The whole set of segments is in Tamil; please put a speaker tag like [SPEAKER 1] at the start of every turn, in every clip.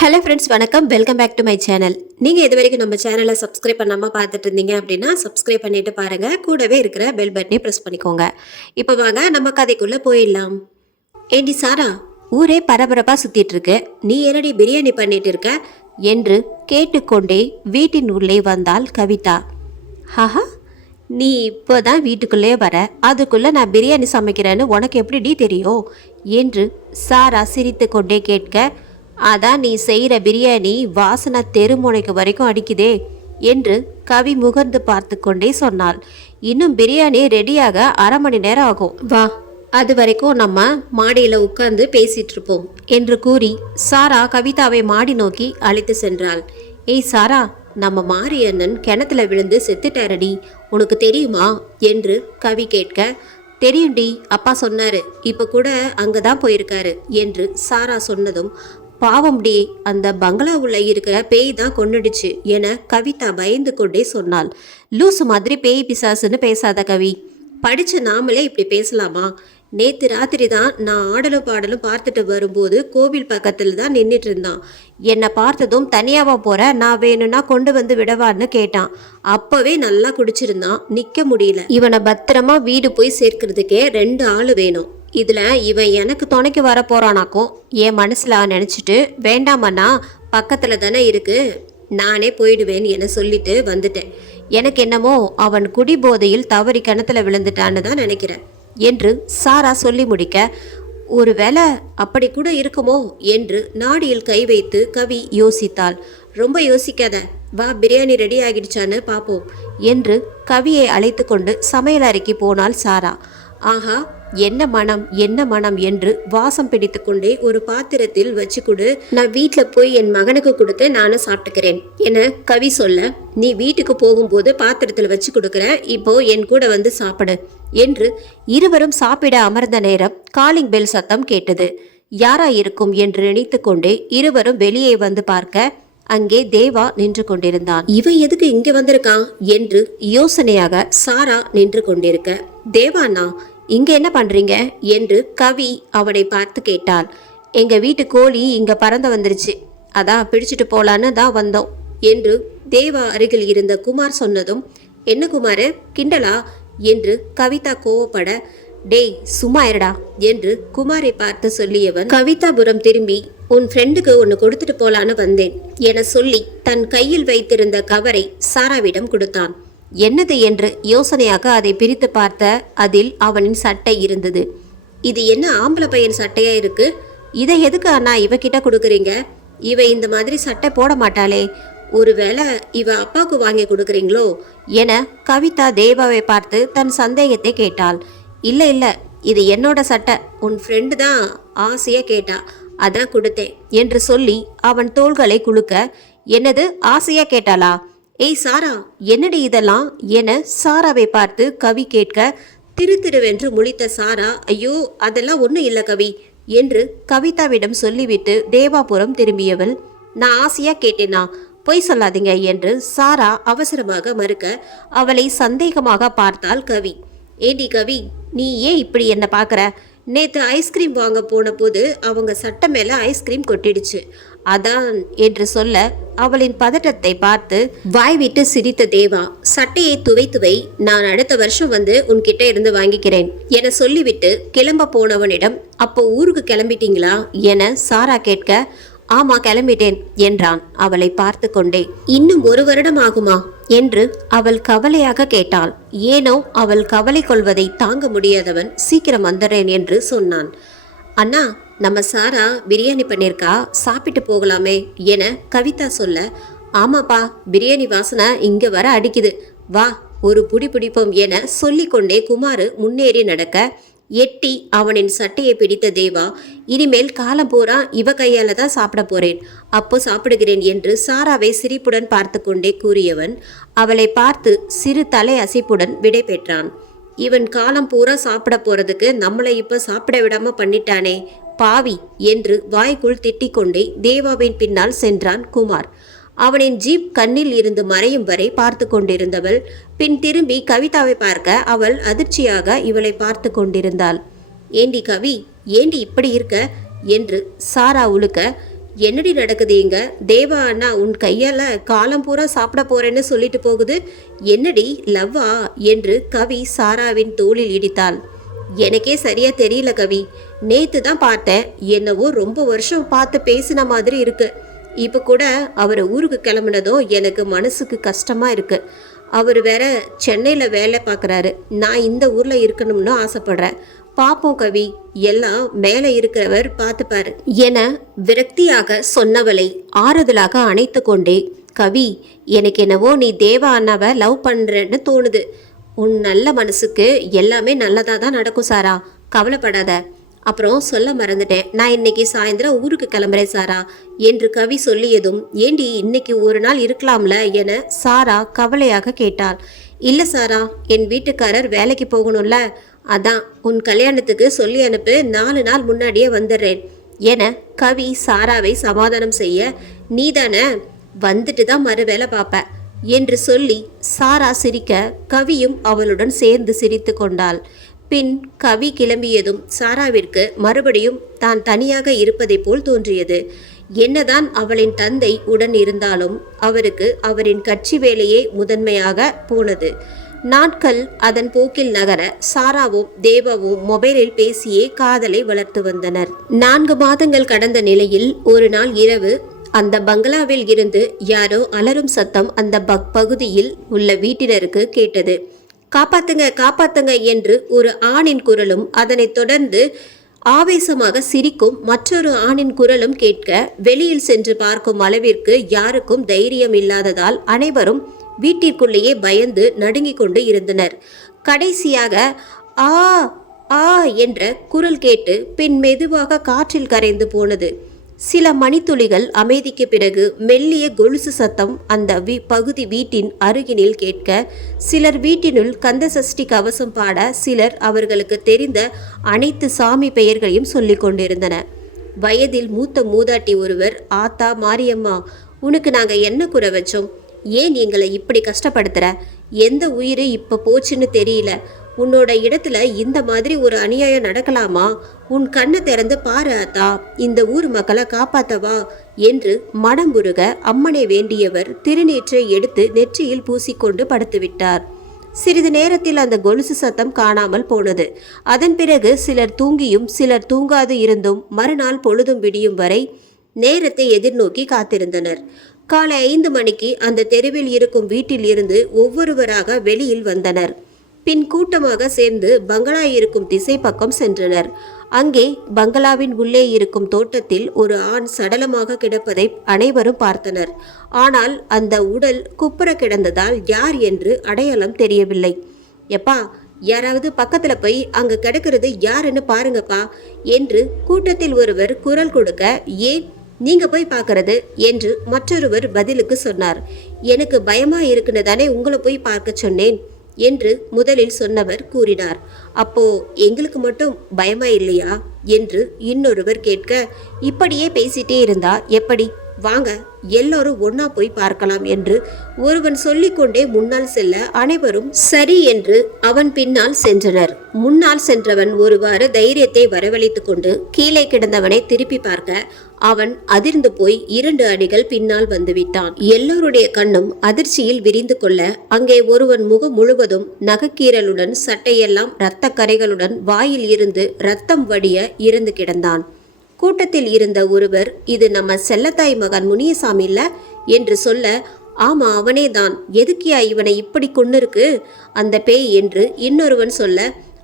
[SPEAKER 1] ஹலோ ஃப்ரெண்ட்ஸ் வணக்கம். Welcome back to my channel நீங்கள் இது வரைக்கும் நம்ம சேனலை சப்ஸ்கிரைப் பண்ணாமல் பார்த்துட்டு இருந்தீங்க அப்படின்னா சப்ஸ்கிரைப் பண்ணிட்டு பாருங்கள் கூடவே இருக்கிற பெல் பட்டனே ப்ரெஸ் பண்ணிக்கோங்க. இப்போ வாங்க நம்ம கதைக்குள்ளே போயிடலாம். ஏண்டி சாரா ஊரே பரபரப்பாக சுற்றிட்டு இருக்கு. நீ என்னடி பிரியாணி பண்ணிட்டு இருக்க? என்று கேட்டுக்கொண்டே வீட்டின் உள்ளே வந்தாள் கவிதா. ஹஹா நீ இப்போ தான் வீட்டுக்குள்ளே வர. அதுக்குள்ளே நான் பிரியாணி சமைக்கிறேன்னு உனக்கு எப்படிடி தெரியும்? என்று சாரா சிரித்து கொண்டே கேட்க அதான் நீ செய்கிற பிரியாணி வாசனை தெருமுனைக்கு வரைக்கும் அடிக்குதே என்று கவி முகர்ந்து பார்த்து கொண்டே சொன்னாள். இன்னும் பிரியாணி ரெடியாக அரை மணி நேரம் ஆகும். வா அது வரைக்கும் நம்ம மாடியில் உட்கார்ந்து பேசிட்டு இருப்போம் என்று கூறி சாரா கவிதாவை மாடி நோக்கி அழைத்து சென்றாள். ஏய் சாரா நம்ம மாரியண்ணன் கிணத்துல விழுந்து செத்துட்டாரடி உனக்கு தெரியுமா என்று கவி கேட்க தெரியும்டி அப்பா சொன்னாரு இப்போ கூட அங்கே தான் போயிருக்காரு என்று சாரா சொன்னதும் பாவம்டி அந்த பங்களாவுல இருக்கிற பேய் தான் கொன்னுடுச்சு என கவிதா பயந்து கொண்டே சொன்னாள். லூசு மாதிரி பேய் பிசாசுன்னு பேசாத கவி. படிச்ச நாமளே இப்படி பேசலாமா? நேத்து ராத்திரி தான் நான் ஆடலும் பாடலும் பார்த்துட்டு வரும்போது கோவில் பக்கத்தில் தான் நின்றுட்டு இருந்தான். என்னை பார்த்ததும் தனியாவா போற நான் வேணும்னா கொண்டு வந்து விடவான்னு கேட்டான். அப்பவே நல்லா குடிச்சிருந்தான் நிக்க முடியல. இவனை பத்திரமா வீடு போய் சேர்க்கறதுக்கே ரெண்டு ஆள் வேணும். இதில் இவன் எனக்கு துணைக்கு வர போகிறானாக்கும் என் மனசில் நினச்சிட்டு வேண்டாமண்ணா பக்கத்தில் தானே இருக்கு. நானே போயிடுவேன் என சொல்லிட்டு வந்துட்டேன். எனக்கு என்னமோ அவன் குடிபோதையில் தவறி கிணத்துல விழுந்துட்டான்னு தான் நினைக்கிறேன் என்று சாரா சொல்லி முடிக்க ஒருவேளை அப்படி கூட இருக்குமோ? என்று நாடியில் கை வைத்து கவி யோசித்தாள். ரொம்ப யோசிக்காத வா பிரியாணி ரெடி ஆகிடுச்சான்னு பார்ப்போம் என்று கவியை அழைத்து கொண்டு சமையல் அறைக்கு போனாள் சாரா. ஆஹா என்ன மனம் என்ன மனம் என்று வாசம் பிடித்து கொண்டே ஒரு பாத்திரத்தில் வச்சு கொடு நான் வீட்டில் போய் என் மகனுக்கு கொடுத்து நானும் சாப்பிட்டுக்கிறேன் என கவி சொல்ல நீ வீட்டுக்கு போகும்போது பாத்திரத்தில் வச்சு கொடுக்குறேன் இப்போ என் கூட வந்து சாப்பிடு என்று இருவரும் சாப்பிட அமர்ந்த நேரம் காலிங் பெல் சத்தம் கேட்டது. யாரா இருக்கும்? என்று நினைத்து கொண்டே இருவரும் வெளியே வந்து பார்க்க அங்கே தேவா நின்று கொண்டிருந்தான். இவன் எதுக்கு இங்க வந்திருக்கான் என்று யோசனையாக சாரா நின்று கொண்டிருக்க தேவாண்ணா இங்க என்ன பண்றீங்க? என்று கவி அவனை பார்த்து கேட்டாள். எங்க வீட்டு கோழி இங்க பறந்து வந்துருச்சு. அதான் பிடிச்சிட்டு போலான்னு தான் வந்தோம் என்று தேவா அருகில் இருந்த குமார் சொன்னதும் என்ன குமார கிண்டலா? என்று கவிதா கோவப்பட டேய் சும்மா இருடா என்று குமாரை பார்த்து சொல்லியவன் கவிதாபுரம் திரும்பி உன் ஃப்ரெண்டுக்கு ஒன்று கொடுத்துட்டு போலான்னு வந்தேன் என சொல்லி தன் கையில் வைத்திருந்த கவரை சாராவிடம் கொடுத்தான். என்னது என்று யோசனையாக அதை பிரித்து பார்த்த அதில் அவனின் சட்டை இருந்தது. இது என்ன ஆம்பளை பையன் சட்டையா இருக்கு? இதை எதுக்கு அண்ணா இவகிட்ட கொடுக்குறீங்க? இவ இந்த மாதிரி சட்டை போட மாட்டாளே. ஒருவேளை இவ அப்பாவுக்கு வாங்கி கொடுக்குறீங்களோ என கவிதா தேவாவை பார்த்து தன் சந்தேகத்தை கேட்டாள். இல்லை இல்லை இது என்னோட சட்டை. உன் ஃப்ரெண்டு தான் ஆசையா கேட்டா. அதான் கொடுத்தேன் என்று சொல்லி அவன் தோள்களை குலுக்க என்னது ஆசையா கேட்டாளா? ஏய் சாரா என்னடி இதெல்லாம்? என சாராவை பார்த்து கவி கேட்க திரு திருவென்று முழித்த சாரா ஐயோ அதெல்லாம் ஒன்றும் இல்லை கவி என்று கவிதாவிடம் சொல்லிவிட்டு தேவாபுரம் திரும்பியவள். நான் ஆசையா கேட்டேனா? பொய் சொல்லாதீங்க என்று சாரா அவசரமாக மறுக்க அவளை சந்தேகமாக பார்த்தாள் கவி. ஏண்டி கவி நீ ஏன் இப்படி என்ன பார்க்குற? நேற்று ஐஸ்கிரீம் வாங்க போன போது அவங்க சட்டை மேலே ஐஸ்கிரீம் கொட்டிடுச்சு. அதான் என்று சொல்ல அவளின் பதட்டத்தை பார்த்து வாய் விட்டு சிரித்த தேவா சட்டையை துவைத்துவை நான் அடுத்த வருஷம் வந்து உன்கிட்ட இருந்து வாங்கிக்கிறேன் என சொல்லிவிட்டு கிளம்ப போனவனிடம் அப்போ ஊருக்கு கிளம்பிட்டீங்களா? என சாரா கேட்க ஆமா கிளம்பிட்டேன் என்றான். அவளை பார்த்து கொண்டே இன்னும் ஒரு வருடம் ஆகுமா? என்று அவள் கவலையாக கேட்டாள். ஏனோ அவள் கவலை கொள்வதை தாங்க முடியாதவன் சீக்கிரம் வந்துடுறேன் என்று சொன்னான். அண்ணா நம்ம சாரா பிரியாணி பண்ணியிருக்கா சாப்பிட்டு போகலாமே என கவிதா சொல்ல ஆமாப்பா பிரியாணி வாசனை இங்கே வர அடிக்குது. வா ஒரு புடி பிடிப்போம் என சொல்லிக்கொண்டே குமாரு முன்னேறி நடக்க எட்டி அவனின் சட்டையை பிடித்த தேவா இனிமேல் காலம் பூரா இவ கையால தான் சாப்பிட போறேன். அப்போ சாப்பிடுகிறேன் என்று சாராவை சிரிப்புடன் பார்த்து கொண்டே கூறியவன் அவளை பார்த்து சிறு தலை அசைப்புடன் விடை பெற்றான். இவன் காலம் பூரா சாப்பிட போறதுக்கு நம்மளை இப்ப சாப்பிட விடாம பண்ணிட்டானே. பாவி என்று வாய்க்குள் திட்டிக் கொண்டே தேவாவின் பின்னால் சென்றான் குமார். அவனின் ஜீப் கண்ணில் இருந்து மறையும் வரை பார்த்து கொண்டிருந்தவள் பின் திரும்பி கவிதாவை பார்க்க அவள் அதிர்ச்சியாக இவளை பார்த்து கொண்டிருந்தாள். ஏண்டி கவி ஏண்டி இப்படி இருக்க? என்று சாரா உழுக்க என்னடி நடக்குது இங்க? தேவா அண்ணா உன் கையால காலம் பூரா சாப்பிட போறேன்னு சொல்லிட்டு போகுது. என்னடி லவ்வா? என்று கவி சாராவின் தோளில் இடித்தாள். எனக்கே சரியா தெரியல கவி. நேத்து தான் பார்த்தேன். என்னவோ ரொம்ப வருஷம் பார்த்து பேசின மாதிரி இருக்கு. இப்போ கூட அவரை ஊருக்கு கிளம்புனதும் எனக்கு மனசுக்கு கஷ்டமா இருக்கு. அவர் வேற சென்னையில் வேலை பார்க்குறாரு. நான் இந்த ஊரில் இருக்கணும்னு ஆசைப்பட்றேன். பாப்போம் கவி எல்லாம் மேலே இருக்கிறவர் பார்த்துப்பாரு. என விரக்தியாக சொன்னவளை ஆறுதலாக அணைத்து கொண்டே கவி எனக்கு என்னவோ நீ தேவா அண்ணாவை லவ் பண்ணுறேன்னு தோணுது. உன் நல்ல மனசுக்கு எல்லாமே நல்லதாக தான் நடக்கும் சாரா. கவலைப்படாத. அப்புறம் சொல்ல மறந்துட்டேன். நான் இன்னைக்கு சாயந்தரம் ஊருக்கு கிளம்புறேன் சாரா என்று கவி சொல்லியதும் ஏண்டி இன்னைக்கு ஒரு நாள் இருக்கலாம்ல? என சாரா கவலையாக கேட்டாள். இல்லை சாரா என் வீட்டுக்காரர் வேலைக்கு போகணும்ல. அதான் உன் கல்யாணத்துக்கு சொல்லி அனுப்பு நாலு நாள் முன்னாடியே வந்துடுறேன் என கவி சாராவை சமாதானம் செய்ய நீதானே வந்துட்டு தான் மறு வேலை பார்ப்ப என்று சொல்லி சாரா சிரிக்க கவியும் அவளுடன் சேர்ந்து சிரித்து கொண்டாள். பின் கவி கிளம்பியதும் சாராவிற்கு மறுபடியும் தான் தனியாக இருப்பதைப் போல் தோன்றியது. என்னதான் அவளின் தந்தை உடன் இருந்தாலும் அவருக்கு அவரின் கட்சி வேலையே முதன்மையாக போனது. நாட்கள் அதன் போக்கில் நகர சாராவும் தேவாவும் மொபைலில் பேசியே காதலை வளர்த்து வந்தனர். நான்கு மாதங்கள் கடந்த நிலையில் ஒரு நாள் இரவு அந்த பங்களாவில் இருந்து யாரோ அலரும் சத்தம் அந்த பக் பகுதியில் உள்ள வீட்டினருக்கு கேட்டது. காப்பாத்துங்க காப்பாத்துங்க என்று ஒரு ஆணின் குரலும் அதனைத் தொடர்ந்து ஆவேசமாக சிரிக்கும் மற்றொரு ஆணின் குரலும் கேட்க வெளியில் சென்று பார்க்கும் அளவிற்கு யாருக்கும் தைரியம் இல்லாததால் அனைவரும் வீட்டிற்குள்ளேயே பயந்து நடுங்கிக் கொண்டு இருந்தனர். கடைசியாக ஆ ஆ என்ற குரல் கேட்டு பின் மெதுவாக காற்றில் கரைந்து போனது. சில மணித்துளிகள் அமைதிக்கு பிறகு மெல்லிய கொலுசு சத்தம் அந்த வீ பகுதி வீட்டின் அருகினில் கேட்க சிலர் வீட்டினுள் கந்த சஷ்டி கவசம் பாட சிலர் அவர்களுக்கு தெரிந்த அனைத்து சாமி பெயர்களையும் சொல்லிக் கொண்டிருந்தன. வயதில் மூத்த மூதாட்டி ஒருவர் ஆத்தா மாரியம்மா உனக்கு நாங்கள் என்ன குறை வச்சோம்? ஏன் எங்களை இப்படி கஷ்டப்படுத்துகிற எந்த உயிர் இப்போ போச்சுன்னு தெரியல. உன்னோட இடத்துல இந்த மாதிரி ஒரு அநியாயம் நடக்கலாமா? உன் கண்ணை திறந்து பாரு ஆத்தா இந்த ஊர் மக்களை காப்பாத்தவா? என்று மடம்புருக அம்மனை வேண்டியவர் திருநீற்றை எடுத்து நெற்றியில் பூசிக்கொண்டு படுத்துவிட்டார். சிறிது நேரத்தில் அந்த கொலுசு சத்தம் காணாமல் போனது. அதன் பிறகு சிலர் தூங்கியும் சிலர் தூங்காது இருந்தும் மறுநாள் பொழுதும் விடியும் வரை நேரத்தை எதிர்நோக்கி காத்திருந்தனர். காலை ஐந்து மணிக்கு அந்த தெருவில் இருக்கும் வீட்டில் இருந்து ஒவ்வொருவராக வெளியில் வந்தனர். பின் கூட்டமாக சேர்ந்து பங்களா இருக்கும் திசை பக்கம் சென்றனர். அங்கே பங்களாவின் உள்ளே இருக்கும் தோட்டத்தில் ஒரு ஆண் சடலமாக கிடப்பதை அனைவரும் பார்த்தனர். ஆனால் அந்த உடல் குப்புற கிடந்ததால் யார் என்று அடையாளம் தெரியவில்லை. எப்பா யாராவது பக்கத்துல போய் அங்க கிடக்கிறது யாருன்னு பாருங்கப்பா என்று கூட்டத்தில் ஒருவர் குரல் கொடுக்க ஏன் நீங்க போய் பார்க்கறது என்று மற்றொருவர் பதிலுக்கு சொன்னார். எனக்கு பயமா இருக்குன்னு தானே உங்களை போய் பார்க்க சொன்னேன் என்று முதலில் சொன்னவர் கூறினார். அப்போ எங்களுக்கு மட்டும் பயமா இல்லையா? என்று இன்னொருவர் கேட்க இப்படியே பேசிட்டே இருந்தா எப்படி? வாங்க எல்லோரும் ஒன்னா போய் பார்க்கலாம் என்று ஒருவன் சொல்லிக்கொண்டே முன்னால் செல்ல அனைவரும் சரி என்று அவன் பின்னால் சென்றனர். முன்னால் சென்றவன் ஒருவாறு தைரியத்தை வரவழைத்து கொண்டு கீழே கிடந்தவனை திருப்பி பார்க்க அவன் அதிர்ந்து போய் இரண்டு அடிகள் பின்னால் வந்துவிட்டான் எல்லோருடைய கண்ணும் அதிர்ச்சியில் விரிந்து கொள்ள அங்கே ஒருவன் முகம் முழுவதும் நகக்கீரலுடன் சட்டையெல்லாம் இரத்த கரைகளுடன் வாயில் இருந்து ரத்தம் வடிய இறந்து கிடந்தான். கூட்டத்தில் இருந்த ஒருவர் இது நம்ம செல்லத்தாய் மகன் முனியசாமி இல்ல என்று சொல்ல ஆமா அவனே தான் எதுக்கியா இவனை இப்படி கொன்னிருக்கு? அந்த பேய் என்று இன்னொருவன் சொல்ல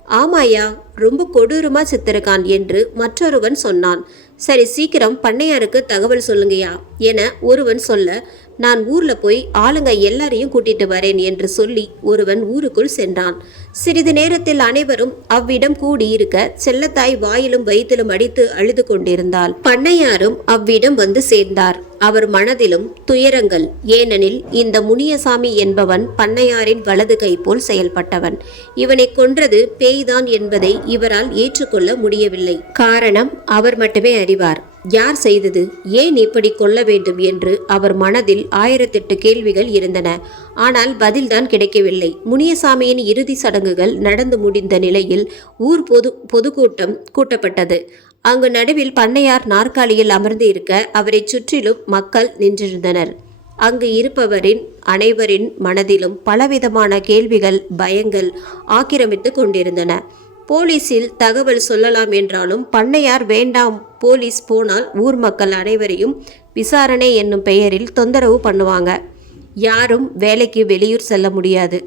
[SPEAKER 1] ஆமாயா ரொம்ப கொடூரமா சித்திருக்கான் என்று மற்றொருவன் சொன்னான். சரி சீக்கிரம் பண்ணையாருக்கு தகவல் சொல்லுங்கயா என ஒருவன் சொல்ல நான் ஊர்ல போய் ஆளுங்க எல்லாரையும் கூட்டிட்டு வரேன் என்று சொல்லி ஒருவன் ஊருக்குள் சென்றான். சிறிது நேரத்தில் அனைவரும் அவ்விடம் கூடியிருக்க செல்லத்தாய் வாயிலும் வயிற்றிலும் அடித்து அழுது கொண்டிருந்தாள். பண்ணையாரும் அவ்விடம் வந்து சேர்ந்தார். அவர் மனதிலும் துயரங்கள். ஏனெனில் இந்த முனியசாமி என்பவன் பண்ணையாரின் வலது கை போல் செயல்பட்டவன். இவனை கொன்றது பேய்தான் என்பதை இவரால் ஏற்றுக்கொள்ள முடியவில்லை. காரணம் அவர் மட்டுமே அறிவார். யார் செய்தது? ஏன் இப்படி கொல்ல வேண்டும் என்று அவர் மனதில் ஆயிரத்தெட்டு கேள்விகள் இருந்தன. ஆனால் பதில்தான் கிடைக்கவில்லை. முனியசாமியின் இறுதி சடங்குகள் நடந்து முடிந்த நிலையில் ஊர் பொது பொதுக்கூட்டம் கூட்டப்பட்டது. அங்கு நடுவில் பண்ணையார் நாற்காலியில் அமர்ந்து இருக்க அவரை சுற்றிலும் மக்கள் நின்றிருந்தனர். அங்கு இருப்பவரின் அனைவரின் மனதிலும் பலவிதமான கேள்விகள் பயங்கள் ஆக்கிரமித்து கொண்டிருந்தன. போலீஸில் தகவல் சொல்லலாம் என்றாலும் பண்ணையார் வேண்டாம் போலீஸ் போனால் ஊர் மக்கள் அனைவரையும் விசாரணை என்னும் பெயரில் தொந்தரவு பண்ணுவாங்க. யாரும் வேலைக்கு வெளியூர் செல்ல முடியாது.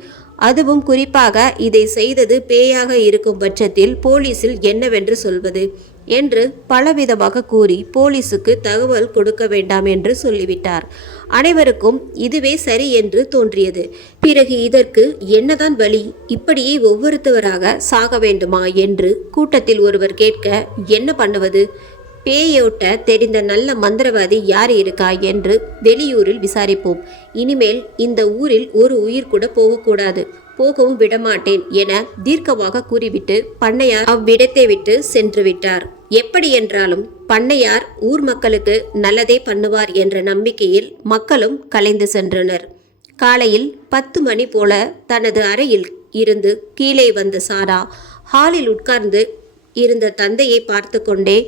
[SPEAKER 1] அதுவும் குறிப்பாக இதை செய்தது பேயாக இருக்கும் பட்சத்தில் போலீசில் என்னவென்று சொல்வது? என்று பலவிதமாக கூறி போலீசுக்கு தகவல் கொடுக்க வேண்டாம் என்று சொல்லிவிட்டார். அனைவருக்கும் இதுவே சரி என்று தோன்றியது. பிறகு இதற்கு என்னதான் வழி? இப்படியே ஒவ்வொருத்தவராக சாக வேண்டுமா என்று கூட்டத்தில் ஒருவர் கேட்க என்ன பண்ணுவது? பேயோட்ட தெரிந்த நல்ல மந்திரவாதி யார் இருக்கா? என்று வெளியூரில் விசாரிப்போம். இனிமேல் இந்த ஊரில் ஒரு உயிர் கூட போகக்கூடாது. போகவும் விடமாட்டேன் என தீர்க்கமாக கூறிவிட்டு பண்ணையார் அவ்விடத்தை விட்டு சென்று விட்டார். எப்படி என்றாலும் பண்ணையார் ஊர் மக்களுக்கு நல்லதே பண்ணுவார் என்ற நம்பிக்கையில் மக்களும் கலைந்து சென்றனர். காலையில் பத்து மணி போல தனது அறையில் இருந்து கீழே வந்த சாரா ஹாலில் உட்கார்ந்து இருந்த தந்தையை பார்த்து கொண்டே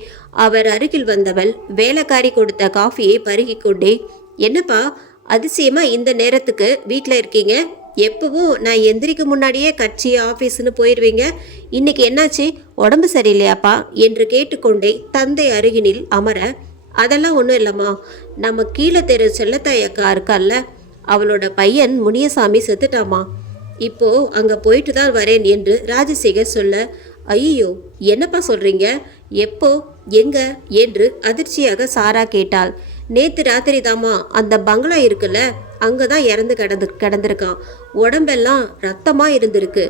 [SPEAKER 1] அவர் அருகில் வந்தவள் வேலைக்காரி கொடுத்த காஃபியை பருகிக்கொண்டே என்னப்பா அதிசயமா இந்த நேரத்துக்கு வீட்டில் இருக்கீங்க? எப்பவும் நான் எந்திரிக்க முன்னாடியே கட்சி ஆஃபீஸ்னு போயிடுவீங்க. இன்னைக்கு என்னாச்சு? உடம்பு சரியில்லையாப்பா? என்று கேட்டுக்கொண்டே தந்தை அருகினில் அமர அதெல்லாம் ஒன்றும் இல்லைம்மா. நம்ம கீழே தெரு செல்லத்தாய் அக்கா இருக்கால்ல அவளோட பையன் முனியசாமி செத்துட்டாமா இப்போ அங்கே போயிட்டு தான் வரேன் என்று ராஜசேகர் சொல்ல ஐயோ என்னப்பா சொல்கிறீங்க எப்போ? எங்க? என்று அதிர்ச்சியாக சாரா கேட்டாள். நேத்து ராத்திரி தாமா அந்த பங்களா இருக்குல்ல அங்கே தான் இறந்து கிடந்து கிடந்திருக்கான். உடம்பெல்லாம் ரத்தமாக இருந்திருக்கு.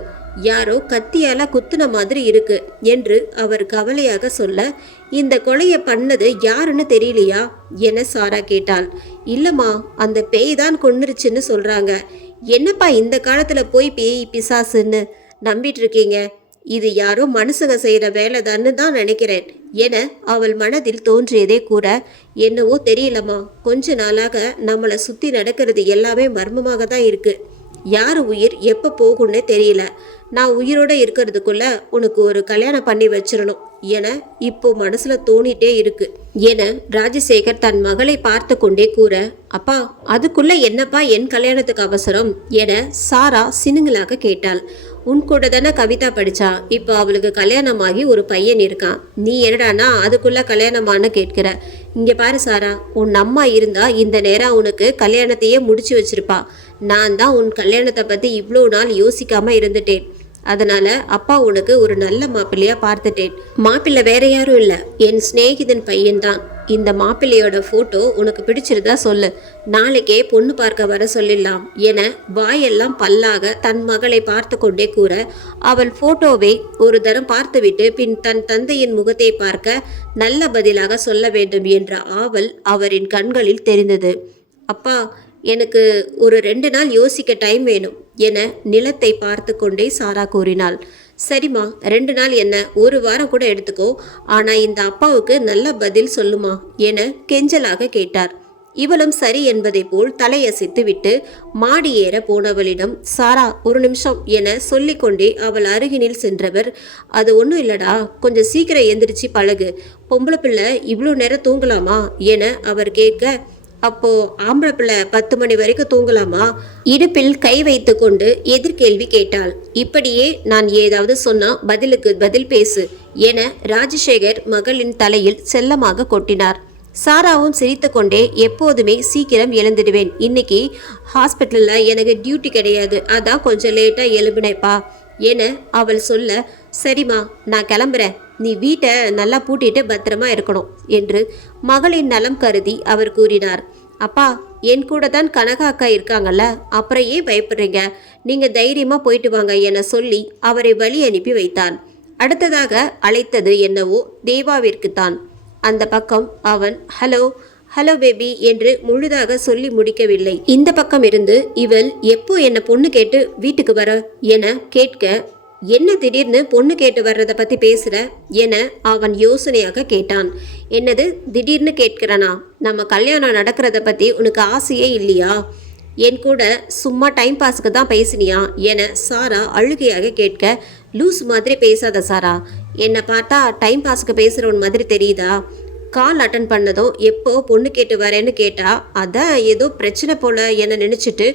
[SPEAKER 1] யாரோ கத்தியால குத்துன மாதிரி இருக்கு என்று அவர் கவலையாக சொல்ல இந்த கொலையை பண்ணது யாருன்னு தெரியலையா? என சாரா கேட்டாள். இல்லம்மா அந்த பேய் தான் கொன்னுருச்சுன்னு சொல்றாங்க. என்னப்பா இந்த காலத்துல போய் பேய் பிசாசுன்னு நம்பிட்டு இருக்கீங்க? இது யாரோ மனுஷங்க செய்கிற வேலை தான் நினைக்கிறேன் என அவள் மனதில் தோன்றியதே கூற என்னவோ தெரியலம்மா. கொஞ்ச நாளாக நம்மளை சுற்றி நடக்கிறது எல்லாமே மர்மமாக தான் இருக்குது யார் உயிர் எப்போ போகும்னே தெரியல. நான் உயிரோடு இருக்கிறதுக்குள்ள உனக்கு ஒரு கல்யாணம் பண்ணி வச்சிடணும் என இப்போ மனசுல தோணிட்டே இருக்கு என ராஜசேகர் தன் மகளை பார்த்து கொண்டே கூற அப்பா அதுக்குள்ள என்னப்பா என் கல்யாணத்துக்கு அவசரம் என சாரா சினுங்களாக கேட்டாள். உன் கூட தானே கவிதா படிச்சா? இப்போ அவளுக்கு கல்யாணமாகி ஒரு பையன் இருக்கான். நீ என்னடானா அதுக்குள்ள கல்யாணமானு கேட்கிற. இங்க பாரு சாரா உன் அம்மா இருந்தா இந்த நேரம் உனக்கு கல்யாணத்தையே முடிச்சு வச்சிருப்பா. நான் தான் உன் கல்யாணத்தை பத்தி இவ்வளோ நாள் யோசிக்காம இருந்துட்டேன். அதனால அப்பா உனக்கு ஒரு நல்ல மாப்பிள்ளையா பார்த்துட்டேன். மாப்பிள்ளை வேற யாரும் இல்ல. என் சிநேகிதன் பையன்தான். இந்த மாப்பிள்ளையோட ஃபோட்டோ உனக்கு பிடிச்சிருந்தா சொல்லு. நாளைக்கே பொண்ணு பார்க்க வர சொல்லிடலாம் என வாயெல்லாம் பல்லாக தன் மகளை பார்த்து கொண்டே கூற அவள் ஃபோட்டோவை ஒரு தரம் பார்த்துவிட்டு பின் தன் தந்தையின் முகத்தை பார்க்க நல்ல பதிலாக சொல்ல வேண்டும் என்ற ஆவல் அவரின் கண்களில் தெரிந்தது. அப்பா எனக்கு ஒரு ரெண்டு நாள் யோசிக்க டைம் வேணும் என நிலத்தை பார்த்து கொண்டே சாரா கூறினாள். சரிம்மா ரெண்டு நாள் என்ன ஒரு வாரம் கூட எடுத்துக்கோ. ஆனா இந்த அப்பாவுக்கு நல்ல பதில் சொல்லுமா என கெஞ்சலாக கேட்டார். இவளும் சரி என்பதை போல் தலையசைத்து விட்டு மாடி ஏற போனவளிடம் சாரா ஒரு நிமிஷம் என சொல்லிக்கொண்டே அவள் அருகினில் சென்றவர் அது ஒன்றும் இல்லடா கொஞ்சம் சீக்கிரம் எந்திரிச்சு பழகு. பொம்பளை பிள்ளை இவ்வளோ நேரம் தூங்கலாமா? என அவர் கேட்க அப்போ ஆம்பளை பிள்ளை பத்து மணி வரைக்கும் தூங்கலாமா? இடுப்பில் கை வைத்து கொண்டு எதிர்கேள்வி கேட்டாள். இப்படியே நான் ஏதாவது சொன்னா பதிலுக்கு பதில் பேசு என ராஜசேகர் மகளின் தலையில் செல்லமாக கொட்டினார். சாராவும் சிரித்துக்கொண்டே எப்போதுமே சீக்கிரம் எழுந்துடுவேன். இன்னைக்கு ஹாஸ்பிட்டலில் எனக்கு டியூட்டி கிடையாது. அதான் கொஞ்சம் லேட்டாக எழுப்பினேப்பா என அவள் சொல்ல சரிம்மா நான் கிளம்புறேன். நீ வீட்டை நல்லா பூட்டிட்டு பத்திரமா இருக்கணும் என்று மகளின் நலம் கருதி அவர் கூறினார். அப்பா என் கூட தான் கனகா அக்கா இருக்காங்கல்ல அப்புறம் ஏன் பயப்படுறீங்க? நீங்க தைரியமா போயிட்டு வாங்க என சொல்லி அவரை வழி அனுப்பி வைத்தான். அடுத்ததாக அழைத்தது என்னவோ தேவாவிற்குத்தான். அந்த பக்கம் அவன் ஹலோ ஹலோ பேபி என்று முழுதாக சொல்லி முடிக்கவில்லை. இந்த பக்கம் இருந்து இவள் எப்போ என்ன பொண்ணு கேட்டு வீட்டுக்கு வர? என கேட்க என்ன திடீர்னு பொண்ணு கேட்டு வர்றதை பற்றி பேசுகிற என அவன் யோசனையாக கேட்டான். என்னது? திடீர்னு கேட்கிறனா? நம்ம கல்யாணம் நடக்கிறத பற்றி உனக்கு ஆசையே இல்லையா? என் கூட சும்மா டைம் பாஸுக்கு தான் பேசினியா? என சாரா அழுகையாக கேட்க லூஸ் மாதிரி பேசாத சாரா. என்னை பார்த்தா டைம் பாஸுக்கு பேசுகிறவன் மாதிரி தெரியுதா? கால் அட்டன் பண்ணதும் எப்போ பொண்ணு கேட்டு வரேன்னு கேட்டா அதான் ஏதோ பிரச்சனை போல என நினைச்சிட்டு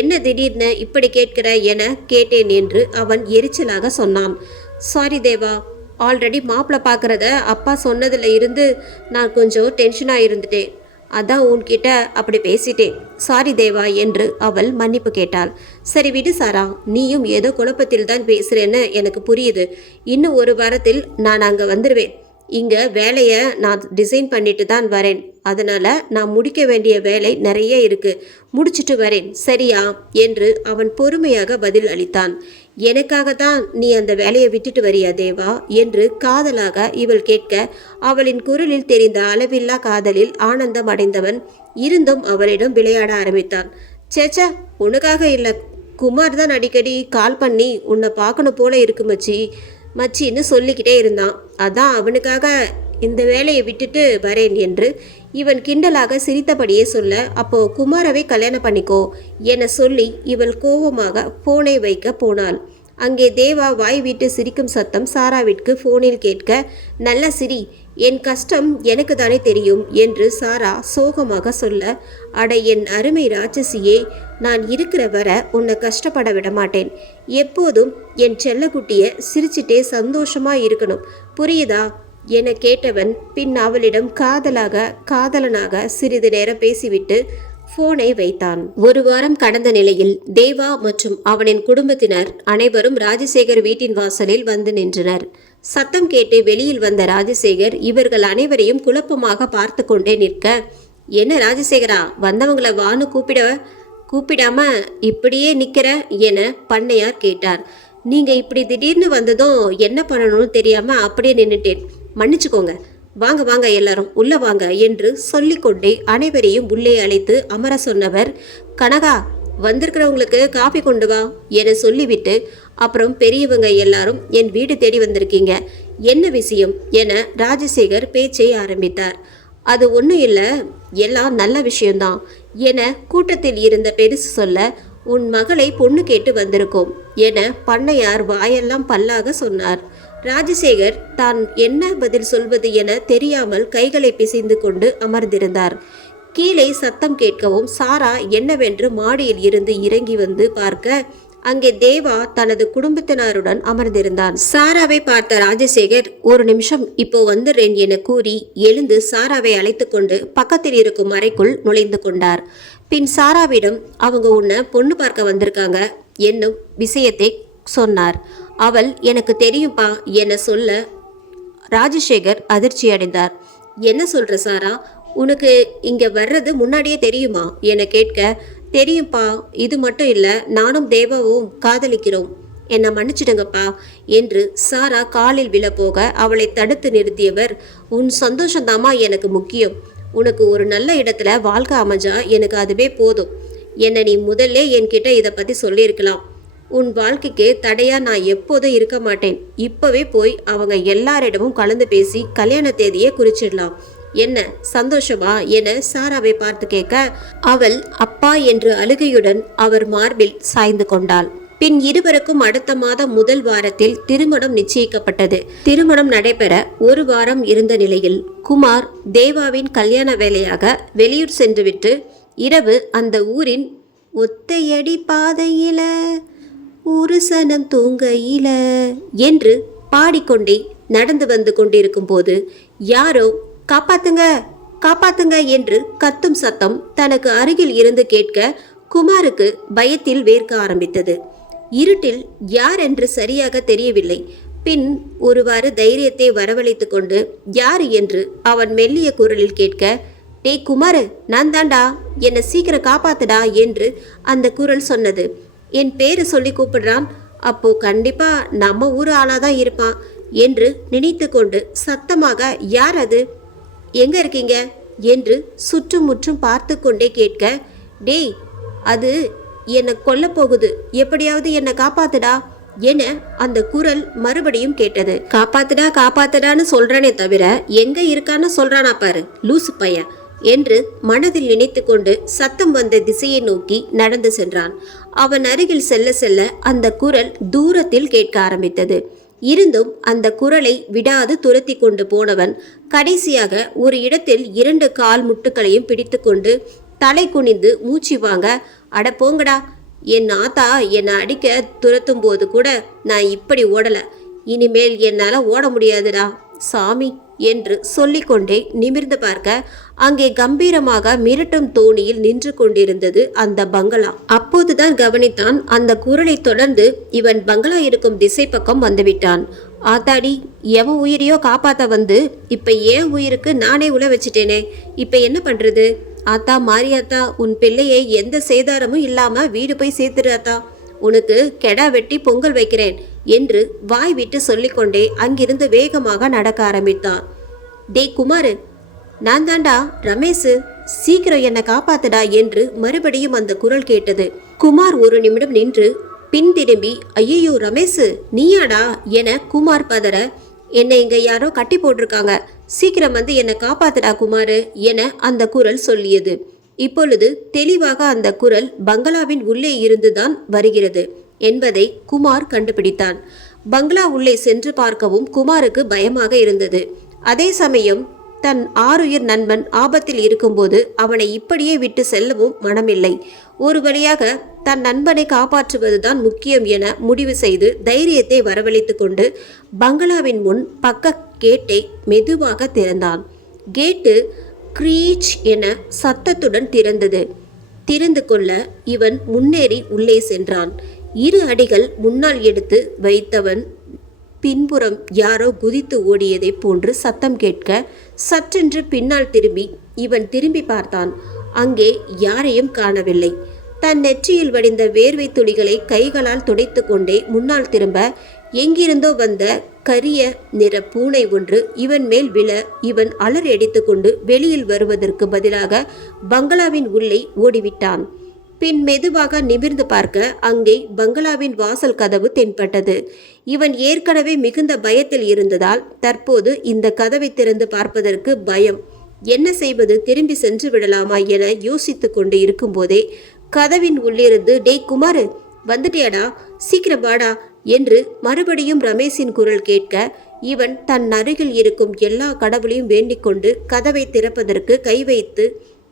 [SPEAKER 1] என்ன திடீர்னு இப்படி கேட்கிற என கேட்டேன் என்று அவன் எரிச்சலாக சொன்னான். சாரி தேவா ஆல்ரெடி மாப்பிள்ளை பார்க்குறத அப்பா சொன்னதில் இருந்து நான் கொஞ்சம் டென்ஷனாக இருந்துட்டேன். அதான் உன்கிட்ட அப்படி பேசிட்டேன். சாரி தேவா என்று அவள் மன்னிப்பு கேட்டாள். சரி விடு சாரா நீயும் ஏதோ குழப்பத்தில் தான் பேசுறேன்னு எனக்கு புரியுது. இன்னும் ஒரு வாரத்தில் நான் அங்கே வந்துடுவேன் இங்கே வேலையை நான் டிசைன் பண்ணிட்டு தான் வரேன். அதனால் நான் முடிக்க வேண்டிய வேலை நிறைய இருக்குது முடிச்சிட்டு வரேன். சரியா? என்று அவன் பொறுமையாக பதில் அளித்தான். எனக்காக தான் நீ அந்த வேலையை விட்டுட்டு வரியா தேவா? என்று காதலாக இவள் கேட்க அவளின் குரலில் தெரிந்த அளவில்லா காதலில் ஆனந்தம் அடைந்தவன் இருந்தும் அவளிடம் விளையாட ஆரம்பித்தான். சேச்சா உனக்காக இல்லை. குமார் தான் அடிக்கடி கால் பண்ணி உன்னை பார்க்கணும் போல இருக்கு மச்சி. மச்சின்னு சொல்லிக்கிட்டே இருந்தான். அதான் அவனுக்காக இந்த வேலையை விட்டுட்டு வரேன் என்று இவன் கிண்டலாக சிரித்தபடியே சொல்ல அப்போ குமாரவை கல்யாணம் பண்ணிக்கோ என சொல்லி இவள் கோபமாக போனை வைக்க போனாள். அங்கே தேவா வாய் விட்டு சிரிக்கும் சத்தம் சாராவிற்கு போனில் கேட்க நல்ல சிரி என் கஷ்டம் எனக்கு தானே தெரியும் என்று சாரா சோகமாக சொல்ல அட என் அருமை ராட்சசியே நான் இருக்கிற வர உன்னை கஷ்டப்பட விட மாட்டேன். எப்போதும் என் செல்லக்குட்டிய சிரிச்சிட்டே சந்தோஷமா இருக்கணும். புரியுதா? என கேட்டவன் பின் அவளிடம் காதலாக காதலனாக சிறிது நேரம் பேசிவிட்டு போனை வைத்தான். ஒரு வாரம் கடந்த நிலையில் தேவா மற்றும் அவனின் குடும்பத்தினர் அனைவரும் ராஜசேகர் வீட்டின் வாசலில் வந்து நின்றனர். சத்தம் கேட்டு வெளியில் வந்த ராஜசேகர் இவர்கள் அனைவரையும் குழப்பமாக பார்த்து கொண்டே நிற்க என்ன ராஜசேகரா வந்தவங்களை வான்னு கூப்பிட கூப்பிடாம இப்படியே நிற்கிற என பண்ணையார் கேட்டார். நீங்க இப்படி திடீர்னு வந்ததும் என்ன பண்ணணும்னு தெரியாம அப்படியே நின்றுட்டேன் மன்னிச்சுக்கோங்க. வாங்க வாங்க எல்லாரும் உள்ள வாங்க என்று சொல்லிக்கொண்டே அனைவரையும் உள்ளே அழைத்து அமர சொன்னவர் கனகா. வந்திருக்கிறவங்களுக்கு காஃபி கொண்டு வா என சொல்லிவிட்டு அப்புறம் பெரியவங்க எல்லாரும் என் வீடு தேடி வந்திருக்கீங்க என்ன விஷயம் என ராஜசேகர் பேச்சை ஆரம்பித்தார். அது ஒன்றும் இல்லை எல்லாம் நல்ல விஷயம்தான் என கூட்டத்தில் இருந்த பெருசு சொல்ல உன் மகளை பொண்ணு கேட்டு வந்திருக்கோம் என பண்ணையார் வாயெல்லாம் பல்லாக சொன்னார். ராஜசேகர் தான் என்ன பதில் சொல்வது என தெரியாமல் கைகளை பிசைந்து கொண்டு அமர்ந்திருந்தார். கீழே சத்தம் கேட்கவும் சாரா என்னவென்று மாடியில் இருந்து இறங்கி வந்து பார்க்க? அங்கே தேவா தனது குடும்பத்தினருடன் அமர்ந்திருந்தான். சாராவை பார்த்த ராஜசேகர் ஒரு நிமிஷம் இப்போ வந்துடுறேன் என கூறி எழுந்து சாராவை அழைத்து கொண்டு பக்கத்தில் இருக்கும் அறைக்குள் நுழைந்து கொண்டார். பின் சாராவிடம் அவங்க உன்னை பொண்ணு பார்க்க வந்திருக்காங்க என்னும் விஷயத்தை சொன்னார். அவள் எனக்கு தெரியும்பா என சொல்ல ராஜசேகர் அதிர்ச்சி அடைந்தார் என்ன சொல்ற சாரா? உனக்கு இங்க வர்றது முன்னாடியே தெரியுமா? என கேட்க தெரியும்ப்பா இது மட்டும் இல்ல நானும் தேவாவும் காதலிக்கிறோம். என்னை மன்னிச்சிடுங்கப்பா என்று சாரா காலில் விழ போக அவளை தடுத்து நிறுத்தியவர் உன் சந்தோஷந்தாம்மா எனக்கு முக்கியம். உனக்கு ஒரு நல்ல இடத்துல வாழ்க்கை அமைஞ்சா எனக்கு அதுவே போதும். என்னை நீ முதல்ல என்கிட்ட இதை பத்தி சொல்லியிருக்கலாம். உன் வாழ்க்கைக்கு தடையா நான் எப்போதும் இருக்க மாட்டேன். இப்பவே போய் அவங்க எல்லாரிடமும் கலந்து பேசி கல்யாண தேதியை குறிச்சிடலாம். என்ன சந்தோஷமா என சாராவை பார்த்து கேட்க அவள் அப்பா என்று அழுகையுடன் அவர் மார்பில் சாய்ந்து கொண்டாள். பின் இருவருக்கும் அடுத்த மாதம் முதல் வாரத்தில் திருமணம் நிச்சயிக்கப்பட்டது. திருமணம் நடைபெற ஒரு வாரம் இருந்த நிலையில் குமார் தேவாவின் கல்யாண வேலையாக வெளியூர் சென்றுவிட்டு இரவு அந்த ஊரின் ஒத்தையடி பாதையில ஒரு சனம் தூங்கையில என்று பாடிக்கொண்டே நடந்து வந்து கொண்டிருக்கும் போது யாரோ காப்பாத்துங்க காப்பாத்துங்க என்று கத்தும் சத்தம் தனக்கு அருகில் இருந்து கேட்க குமாருக்கு பயத்தில் வேர்க்க ஆரம்பித்தது. இருட்டில் யார் என்று சரியாக தெரியவில்லை. பின் ஒருவாறு தைரியத்தை வரவழைத்து கொண்டு யார் என்று அவன் மெல்லிய குரலில் கேட்க டே குமாரு நான் தாண்டா என்னை சீக்கிரம் காப்பாத்துடா என்று அந்த குரல் சொன்னது. என் பேரை சொல்லி கூப்பிடுறான். அப்போ கண்டிப்பா நம்ம ஊர் ஆளாதான் இருப்பான் என்று நினைத்து கொண்டு சத்தமாக யார் அது? எங்க இருக்கீங்க? என்று சுற்றுமுற்றும் பார்த்து கொண்டே கேட்க டேய் அது என்னை கொல்ல போகுது. எப்படியாவது என்னை காப்பாத்துடா என அந்த குரல் மறுபடியும் கேட்டது. காப்பாத்துடா காப்பாத்துடான்னு சொல்றானே தவிர எங்க இருக்கான்னு சொல்றானா பாரு லூசு பையன் என்று மனதில் நினைத்துக்கொண்டு சத்தம் வந்த திசையை நோக்கி நடந்து சென்றான். அவன் அருகில் செல்ல செல்ல அந்த குரல் தூரத்தில் கேட்க ஆரம்பித்தது. இருந்தும் அந்த குரலை விடாது துரத்தி கொண்டு போனவன் கடைசியாக ஒரு இடத்தில் இரண்டு கால் முட்டுக்களையும் பிடித்துக்கொண்டு தலை குனிந்து மூச்சு வாங்க அட போங்கடா என் ஆத்தா என்னை அடிக்க துரத்தும் போது கூட நான் இப்படி ஓடல. இனிமேல் என்னால் ஓட முடியாதுடா சாமி. என்று சொல்லிக்கொண்டே நிமிர்ந்து பார்க்க அங்கே கம்பீரமாக மிரட்டும் தோணியில் நின்று கொண்டிருந்தது அந்த பங்களா. அப்போதுதான் கவனித்தான் அந்த குரலை தொடர்ந்து இவன் பங்களா இருக்கும் திசை பக்கம் வந்துவிட்டான். ஆத்தாடி எவன் உயிரையோ காப்பாத்த வந்து இப்ப ஏன் உயிருக்கு நானே உல வச்சிட்டேனே இப்ப என்ன பண்றது? ஆத்தா மாரியாத்தா உன் பிள்ளையை எந்த சேதாரமும் இல்லாம வீடு போய் சேர்த்துரு ஆத்தா. உனக்கு கெடா வெட்டி பொங்கல் வைக்கிறேன். என்று வாய் விட்டு சொல்லிக்கொண்டே அங்கிருந்து வேகமாக நடக்க ஆரம்பித்தான். டேய் குமாரு நான் தாண்டா ரமேஷு சீக்கிரம் என்னை காப்பாத்துடா என்று மறுபடியும் அந்த குரல் கேட்டது. குமார் ஒரு நிமிடம் நின்று பின் திரும்பி ஐயோ ரமேஷு நீயாடா? என குமார் பதற என்னை இங்க யாரோ கட்டி போட்டிருக்காங்க. சீக்கிரம் வந்து என்னை காப்பாத்துடா குமாரு என அந்த குரல் சொல்லியது. இப்பொழுது தெளிவாக அந்த குரல் பங்களாவின் உள்ளே இருந்துதான் வருகிறது. என்பதை குமார் கண்டுபிடித்தான். பங்களா உள்ளே சென்று பார்க்கவும் குமாருக்கு பயமாக இருந்தது. அதே சமயம் தன் ஆருயிர் நண்பன் ஆபத்தில் இருக்கும்போது அவனை இப்படியே விட்டு செல்லவும் மனமில்லை. ஒரு வழியாக தன் நண்பனை காப்பாற்றுவதுதான் முக்கியம் என முடிவு செய்து தைரியத்தை வரவழைத்து கொண்டு பங்களாவின் முன் பக்க கேட்டை மெதுவாக திறந்தான். கேட்டு க்ரீச் என சத்தத்துடன் திறந்தது. திறந்து கொள்ள இவன் முன்னேறி உள்ளே சென்றான். இரு அடிகள் முன்னால் எடுத்து வைத்தவன் பின்புறம் யாரோ குதித்து ஓடியதைப் போன்று சத்தம் கேட்க சற்றென்று பின்னால் திரும்பி இவன் திரும்பி பார்த்தான். அங்கே யாரையும் காணவில்லை. தன் நெற்றியில் வடிந்த வேர்வை துளிகளை கைகளால் துடைத்து கொண்டே முன்னால் திரும்ப எங்கிருந்தோ வந்த கரிய நிற பூனை ஒன்று இவன் மேல் விழ இவன் அலறி அடித்துக்கொண்டு வெளியில் வருவதற்கு பதிலாக பங்களாவின் உள்ளே ஓடிவிட்டான். பின் மெதுவாக நிமிர்ந்து பார்க்க அங்கே பங்களாவின் வாசல் கதவு தென்பட்டது. இவன் ஏற்கனவே மிகுந்த பயத்தில் இருந்ததால் தற்போது இந்த கதவை திறந்து பார்ப்பதற்கு பயம். என்ன செய்வது? திரும்பி சென்று விடலாமா என யோசித்து கொண்டு இருக்கும்போதே கதவின் உள்ளிருந்து டேய் குமாரு வந்துட்டியாடா? சீக்கிரம் வாடா என்று மறுபடியும் ரமேஷின் குரல் கேட்க இவன் தன் அருகில் இருக்கும் எல்லா கடவுளையும் வேண்டிக்கொண்டு கதவை திறப்பதற்கு கை வைத்து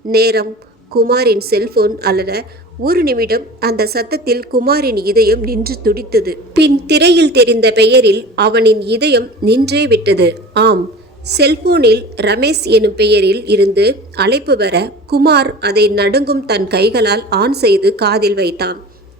[SPEAKER 1] நேரம் குமாரின் செல்போன் அல்லது ஒரு நிமிடம் அந்த சத்தத்தில் குமாரின் இதயம் நின்று துடித்தது. பின் திரையில் தெரிந்த பெயரில் அவனின் இதயம் நின்றே விட்டது. ஆம் செல்போனில் ரமேஷ் எனும் பெயரில் இருந்து அழைப்பு வர குமார் அதை நடுங்கும் தன் கைகளால் ஆன் செய்து காதில் வைத்தான்.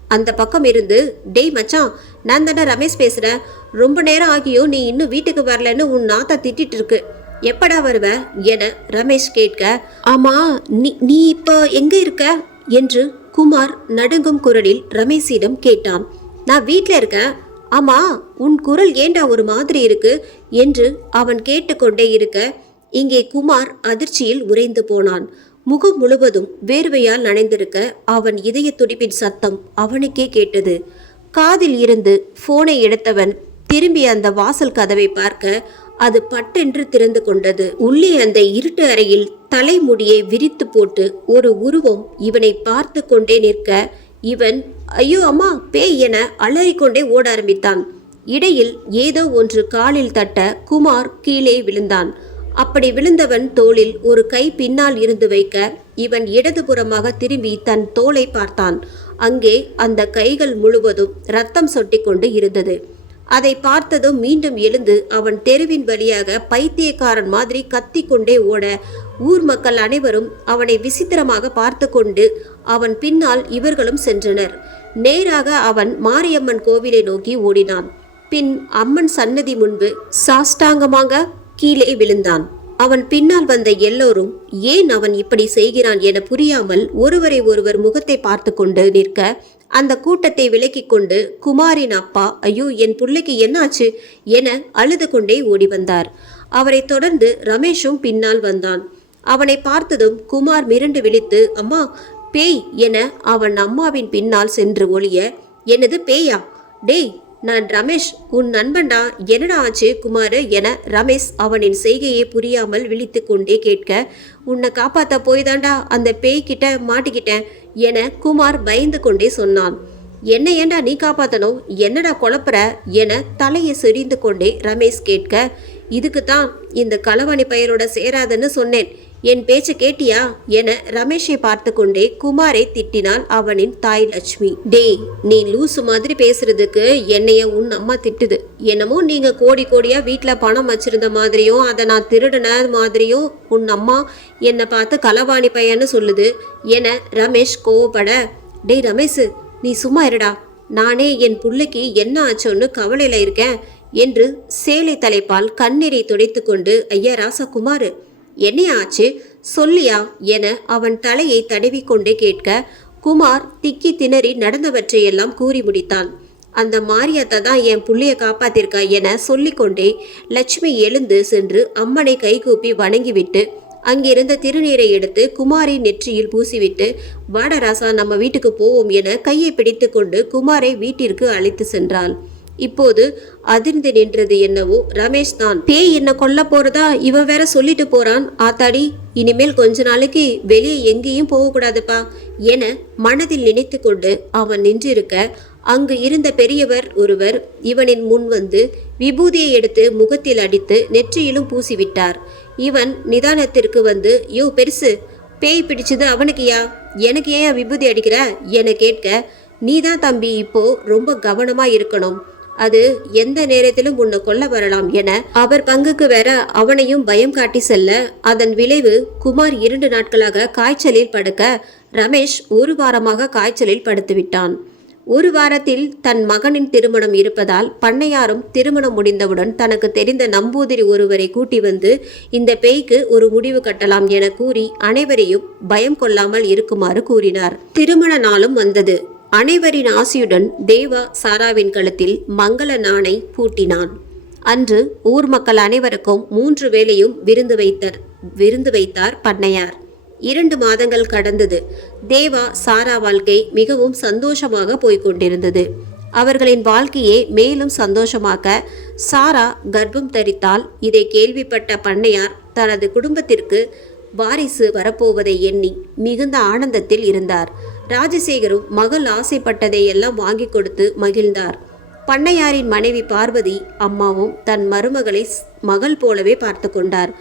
[SPEAKER 1] அந்த பக்கம் இருந்து டேய் மச்சான் நான் தானே ரமேஷ் பேசுகிறேன் ரொம்ப நேரம் ஆகியோ நீ இன்னும் வீட்டுக்கு வரலன்னு உன் நாத்தா திட்டிட்டு இருக்கு. எப்படா வருவ? என ரமேஷ் கேட்க ஆமா நீ நீ இப்போ எங்க இருக்க? என்று குமார் நடுங்கும் குரலில் ரமேஷிடம் கேட்டான். நான் வீட்டில் இருக்கேன். ஆமா உன் குரல் ஏண்டா ஒரு மாதிரி இருக்கு? என்று அவன் கேட்டுக்கொண்டே இருக்க இங்கே குமார் அதிர்ச்சியில் உறைந்து போனான். முகம் முழுவதும் வேர்வையால் நனைந்திருக்க அவன் இதய துடிப்பின் சத்தம் அவனுக்கே கேட்டது. காதில் இருந்து போனை எடுத்தவன் திரும்பி அந்த வாசல் கதவை பார்க்க அது பட்டென்று திறந்து கொண்டது. உள்ளே அந்த இருட்டு அறையில் தலைமுடியை விரித்து போட்டு ஒரு உருவம் இவனை பார்த்து கொண்டே நிற்க இவன் ஐயோ அம்மா பேய் என அலறிக்கொண்டே ஓட ஆரம்பித்தான். இடையில் ஏதோ ஒன்று காலில் தட்ட குமார் கீழே விழுந்தான். அப்படி விழுந்தவன் தோளில் ஒரு கை பின்னால் இருந்து வைக்க இவன் இடதுபுறமாக திரும்பி தன் தோலை பார்த்தான். அங்கே அந்த கைகள் முழுவதும் ரத்தம் சொட்டிக்கொண்டு இருந்தது. அதை பார்த்ததும் மீண்டும் எழுந்து அவன் தெருவின் வழியாக பைத்தியக்காரன் மாதிரி கத்திக்கொண்டே ஓட ஊர் மக்கள் அனைவரும் அவனை விசித்திரமாக பார்த்து கொண்டு அவன் பின்னால் இவர்களும் சென்றனர். நேராக அவன் மாரியம்மன் கோவிலை நோக்கி ஓடினான். பின் அம்மன் சன்னதி முன்பு சாஷ்டாங்கமாக கீழே விழுந்தான். அவன் பின்னால் வந்த எல்லோரும் ஏன் அவன் இப்படி செய்கிறான் என புரியாமல் ஒருவரை ஒருவர் முகத்தை பார்த்து கொண்டு நிற்க அந்த கூட்டத்தை விலக்கிக் கொண்டு குமாரின் அப்பா ஐயோ என் பிள்ளைக்கு என்னாச்சு? என அழுது கொண்டே ஓடி வந்தார். அவரை தொடர்ந்து ரமேஷும் பின்னால் வந்தான். அவனை பார்த்ததும் குமார் மிரண்டு விழித்து அம்மா பேய் என அவன் அம்மாவின் பின்னால் சென்று ஒழிய எனது பேயா? டேய் நான் ரமேஷ் உன் நண்பன்டா? என்னடா ஆச்சு குமார்? என ரமேஷ் அவனின் செய்கையை புரியாமல் விழித்து கொண்டே கேட்க உன்னை காப்பாத்த போய்தாண்டா அந்த பேய்கிட்ட மாட்டிக்கிட்டேன் என குமார் பயந்து கொண்டே சொன்னான். என்ன ஏண்டா நீ காப்பாற்றணும் என்னடா குழப்புற? என தலையை செறிந்து கொண்டே ரமேஷ் கேட்க இதுக்கு தான் இந்த களவாணி பயிரோட சேராதன்னு சொன்னேன். என் பேச்சு கேட்டியா? என ரமேஷை பார்த்து கொண்டே குமாரை திட்டினாள் அவனின் தாய் லட்சுமி. டேய் நீ லூசு மாதிரி பேசுறதுக்கு என்னைய உன் அம்மா திட்டுது. என்னமோ நீங்க கோடி கோடியா வீட்டுல பணம் வச்சிருந்த மாதிரியும் அதை நான் திருடின மாதிரியும் உன் அம்மா என்னை பார்த்து களவாணி பையன்னு சொல்லுது என ரமேஷ் கோவப்பட டேய் ரமேஷ் நீ சும்மா இருடா. நானே என் புள்ளைக்கு என்ன ஆச்சோன்னு கவலையில இருக்கேன் என்று சேலை தலைப்பால் கண்ணீரை துடைத்து கொண்டு ஐயா ராசகுமாரு என்னையா ஆச்சு? சொல்லியா? என அவன் தலையை தடவிக்கொண்டே கேட்க குமார் திக்கி திணறி நடந்தவற்றையெல்லாம் கூறி முடித்தான். அந்த மாரியத்தை தான் என் புள்ளைய காப்பாத்திருக்கா? என சொல்லிக்கொண்டே லட்சுமி எழுந்து சென்று அம்மனை கைகூப்பி வணங்கிவிட்டு அங்கிருந்த திருநீரை எடுத்து குமாரை நெற்றியில் பூசிவிட்டு வாடராசா நம்ம வீட்டுக்கு போவோம் என கையை பிடித்துக்கொண்டு குமாரை வீட்டிற்கு அழைத்து சென்றாள். இப்போது அதிர்ந்து நின்றது என்னவோ ரமேஷ் தான். பேய் என்ன கொல்ல போறதா? இவன் வேற சொல்லிட்டு போறான். ஆத்தாடி இனிமேல் கொஞ்ச நாளைக்கு வெளியே எங்கேயும் போகக்கூடாதுப்பா என மனதில் நினைத்து கொண்டு அவன் நின்றிருக்க அங்கு இருந்த பெரியவர் ஒருவர் இவனின் முன் வந்து விபூதியை எடுத்து முகத்தில் அடித்து நெற்றியிலும் பூசிவிட்டார். இவன் நிதானத்திற்கு வந்து யோ பெருசு பேய் பிடிச்சது அவனுக்குயா எனக்கு ஏன் விபூதி அடிக்கிற? என கேட்க நீதான் தம்பி இப்போ ரொம்ப கவனமா இருக்கணும். அது எந்த நேரத்திலும் உன்னை கொல்ல வரலாம் என அவர் பங்குக்கு வேற அவனையும் பயம் காட்டி செல்ல அதன் விளைவு குமார் இரண்டு நாட்களாக காய்ச்சலில் படுக்க ரமேஷ் ஒரு வாரமாக காய்ச்சலில் படுத்துவிட்டான் ஒரு வாரத்தில் தன் மகனின் திருமணம் இருப்பதால் பண்ணையாரும் திருமணம் முடிந்தவுடன் தனக்கு தெரிந்த நம்பூதிரி ஒருவரை கூட்டி வந்து இந்த பேய்க்கு ஒரு முடிவு கட்டலாம் என கூறி அனைவரையும் பயம் கொள்ளாமல் இருக்குமாறு கூறினார். திருமண நாளும் வந்தது. அனைவரின் ஆசியுடன் தேவா சாராவின் கழுத்தில் மங்கள நாணை பூட்டினான். அன்று ஊர் மக்கள் அனைவருக்கும் மூன்று வேளையும் விருந்து வைத்தார் விருந்து வைத்தார் பண்ணையார். இரண்டு மாதங்கள் கடந்தது. தேவா சாரா வாழ்க்கை மிகவும் சந்தோஷமாக போய்கொண்டிருந்தது அவர்களின் வாழ்க்கையை மேலும் சந்தோஷமாக்க சாரா கர்ப்பம் தரித்தால் இதை கேள்விப்பட்ட பண்ணையார் தனது குடும்பத்திற்கு வாரிசு வரப்போவதை எண்ணி மிகுந்த ஆனந்தத்தில் இருந்தார். ராஜசேகரும் மகள் ஆசைப்பட்டதை எல்லாம் வாங்கி கொடுத்து மகிழ்ந்தார். பண்ணையாரின் மனைவி பார்வதி அம்மாவும் தன் மருமகளை மகள் போலவே பார்த்து கொண்டார்.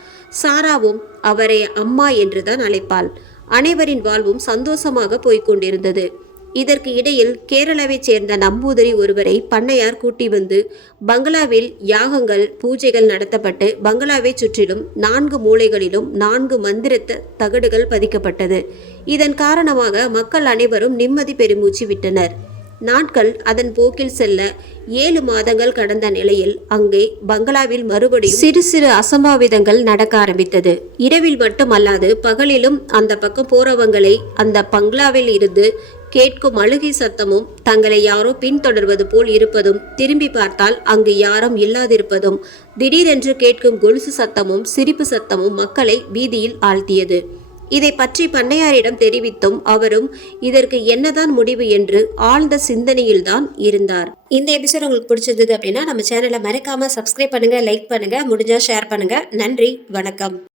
[SPEAKER 1] சாராவும் அவரை அம்மா என்றுதான் அழைப்பாள். அனைவரின் வாழ்வும் சந்தோஷமாக போய்க் கொண்டிருந்தது. இதற்கு இடையில் கேரளாவைச் சேர்ந்த நம்பூதிரி ஒருவரை பண்ணையார் கூட்டி வந்து பங்களாவில் யாகங்கள் பூஜைகள் நடத்தப்பட்டு பங்களாவைச் சுற்றிலும் நான்கு மூலைகளிலும் நான்கு மந்திர தகடுகள் பதிக்கப்பட்டது. இதன் காரணமாக மக்கள் அனைவரும் நிம்மதி பெருமூச்சு விட்டனர். நாட்கள் அதன் போக்கில் செல்ல ஏழு மாதங்கள் கடந்த நிலையில் அங்கே பங்களாவில் மறுபடியும் சிறு சிறு அசம்பாவிதங்கள் நடக்க ஆரம்பித்தது. இரவில் மட்டுமல்லாது பகலிலும் அந்த பக்கம் போறவங்களை அந்த பங்களாவில் இருந்து கேட்கும் அழுகை சத்தமும் தங்களை யாரோ பின்தொடர்வது போல் இருப்பதும் திரும்பி பார்த்தால் அங்கு யாரும் இல்லாதிருப்பதும் திடீரென்று கேட்கும் கொலுசு சத்தமும் சிரிப்பு சத்தமும் மக்களை வீதியில் ஆழ்த்தியது. இதை பற்றி பண்ணையாரிடம் தெரிவித்தும் அவரும் இதற்கு என்னதான் முடிவு என்று ஆழ்ந்த சிந்தனையில்தான் இருந்தார். இந்த எபிசோட் உங்களுக்கு பிடிச்சிருந்தது அப்படின்னா நம்ம சேனலை மறக்காம சப்ஸ்கிரைப் பண்ணுங்க லைக் பண்ணுங்க முடிஞ்சா ஷேர் பண்ணுங்க. நன்றி வணக்கம்.